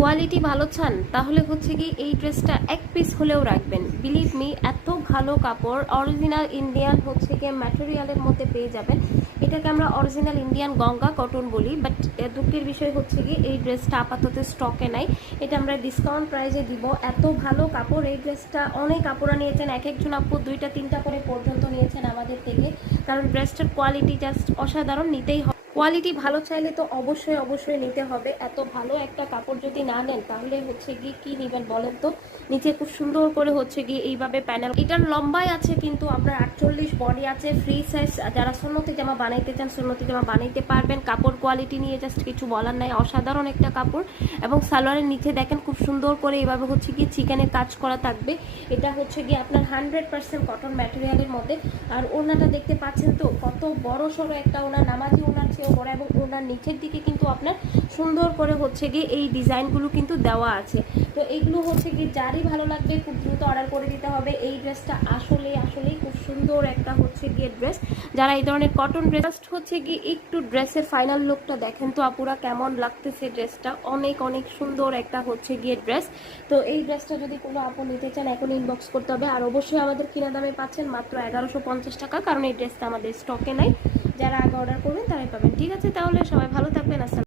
Quality ভালো চান তাহলে হচ্ছে কি এই ড্রেসটা এক পিস হলেও রাখবেন। বিলিভ মি, এত ভালো কাপড়, অরিজিনাল ইন্ডিয়ান হচ্ছে কি ম্যাটেরিয়ালের মধ্যে পেয়ে যাবেন। এটাকে আমরা অরিজিনাল ইন্ডিয়ান গঙ্গা কটন বলি, বাট দুঃখের বিষয় হচ্ছে কি এই ড্রেসটা আপাতত স্টকে নাই। এটা আমরা ডিসকাউন্ট প্রাইসে দিব। এত ভালো কাপড়, এই ড্রেসটা অনেক কাপড়া নিয়েছেন, এক একজন আপু 2টা 3টা করে পর্যন্ত নিয়েছেন আমাদের থেকে, কারণ ড্রেসটার কোয়ালিটি জাস্ট অসাধারণ। নিতেই হবে, কোয়ালিটি ভালো চাইলে তো অবশ্যই অবশ্যই নিতে হবে। এত ভালো একটা কাপড় যদি না নেন তাহলে হচ্ছে গিয়ে কি নেবেন বলেন তো। নিচে খুব সুন্দর করে হচ্ছে গিয়ে এইভাবে প্যানেল, এটার লম্বাই আছে কিন্তু আপনার 48, বডি আছে ফ্রি সাইজ। যারা সুন্নতি জামা বানাইতে চান সুন্নতি জামা বানাইতে পারবেন। কাপড় কোয়ালিটি নিয়ে জাস্ট কিছু বলার নাই, অসাধারণ একটা কাপড়। এবং সালোয়ারের নিচে দেখেন খুব সুন্দর করে এইভাবে হচ্ছে গিয়ে চিকেনের কাজ করা থাকবে। এটা হচ্ছে গিয়ে আপনার 100% কটন ম্যাটেরিয়ালের মধ্যে। আর ওড়নাটা দেখতে পাচ্ছেন তো কত বড় সড়ো একটা ওড়না, নামাজি ওড়নার চেয়েও বড়। এবং ওড়নার নিচের দিকে কিন্তু আপনার সুন্দর করে হচ্ছে গিয়ে এই ডিজাইনগুলো কিন্তু দেওয়া আছে। তো এইগুলো হচ্ছে গিয়ে যারই ভালো লাগবে খুব দ্রুত অর্ডার করে দিতে হবে। এই ড্রেসটা আসলেই খুব সুন্দর একটা হচ্ছে গিয়ে ড্রেস। যারা এই ধরনের কটন ড্রেস হচ্ছে গিয়ে একটু ড্রেসের ফাইনাল লুকটা দেখেন তো আপুরা কেমন লাগতেছে ড্রেসটা, অনেক অনেক সুন্দর একটা হচ্ছে গিয়ে ড্রেস। তো এই ড্রেসটা যদি কোনো আপু নিতে চান এখন ইনবক্স করতে হবে। আর অবশ্যই আমাদের কিনা দামে পাচ্ছেন মাত্র 1150 টাকা, কারণ এই ড্রেসটা আমাদের স্টকে নাই। যারা আগে অর্ডার করবেন তারাই পাবেন। ঠিক আছে, তাহলে সবাই ভালো থাকবেন। আসসালাম।